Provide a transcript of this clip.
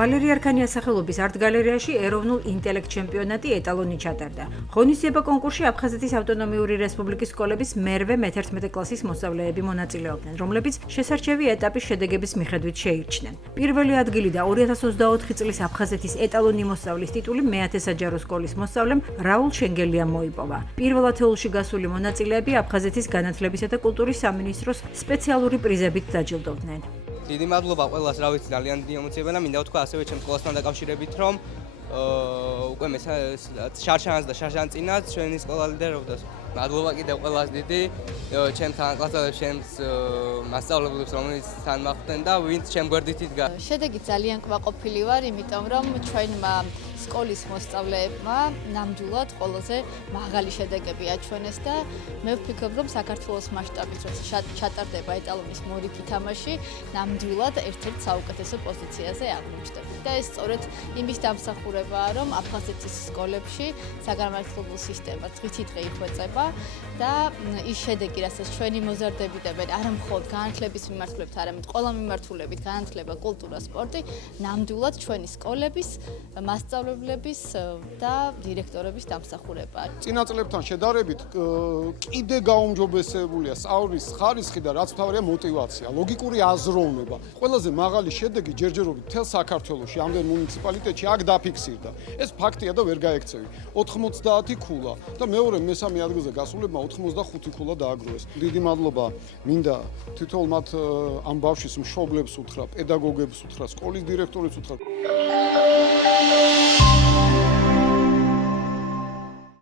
ვალერი არქანიას სახელობის არტ-გალერეაში ეროვნულ ინტელექტ ჩემპიონატი ეტალონი ჩატარდა. ღონისძიება კონკურსში აფხაზეთის ავტონომიური რესპუბლიკის სკოლების მერვე მე-11 კლასის მოსწავლეები მონაწილეობდნენ, რომლებიც შესარჩევი ეტაპის შედეგების მიხედვით შეირჩნენ. პირველი ადგილი და 2024 წლის აფხაზეთის ეტალონი მოსწავლის ტიტული მე-10 საჯარო სკოლის მოსწავლემ რაულ შენგელიამ მოიპოვა. პირველ ათეულში გასული მონაწილეები აფხაზეთის განათლებისა და კულტურის სამინისტროს სპეციალური პრიზებით დაჯილდოვდნენ. დიდი მადლობა ყველას, რა ვიცი, ძალიან დიდი ემოციებია და მინდა ვთქვა ასევე ჩემს სკოლასთან დაკავშირებით, რომ უკვე მე შარშანს და შარშანწინას ჩვენი სკოლა ლიდერობდა. მადლობა კიდევ ყველას დიდი, ჩემს თანაკლასელებს, ჩემს მასწავლებლებს, რომელიც თან მახვდნენ და ვინც ჩემ გვერდით იდგა. შედეგი ძალიან კმაყოფილი ვარ, იმიტომ რომ ჩვენმა სკოლის მოსწავლეებმა ნამდვილად ყველაზე მაღალი შედეგები აჩვენეს და მე ვფიქრობ, რომ საქართველოს მასშტაბით როცა ჩატარდება ეტალონის მორიგი თამაში, ნამდვილად ერთ-ერთ საუკეთესო პოზიციაზე აღმოჩნდები. და ეს სწორედ იმის დამსახურებაა, რომ აფხაზეთის სკოლებში საგანმანათლებლო სისტემა დღითიდღე იხვეწება და ის შედეგი, რასაც ჩვენი მოზარდებიდებენ, არა მხოლოდ განათლების მიმართულებით, არამედ ყველა მიმართულებით, განათლება, კულტურა, სპორტი, ნამდვილად ჩვენი სკოლების მასწავლებლების და დირექტორების დამსახურებაა. წინა წლებთან შედარებით კიდე გაუმჯობესებულია სწავლის ხარისხი და რაც მთავარია მოტივაცია, ლოგიკური აზროვნება. ყველაზე მაღალი შედეგი ჯერჯერობით მთელ საქართველოში, ამდენ მუნიციპალიტეტში აქ დაფიქსირდა. ეს ფაქტია და ვერ გაექცევი. 90 ქულა და მეორე მესამე ადგილზე გასულებმა 85 ქულა დააგროვეს. დიდი მადლობა მინდა თითოეულ მათ ამ ბავშვის მშობლებს უთხრა, პედაგოგებს უთხრა, სკოლის დირექტორებს უთხრა.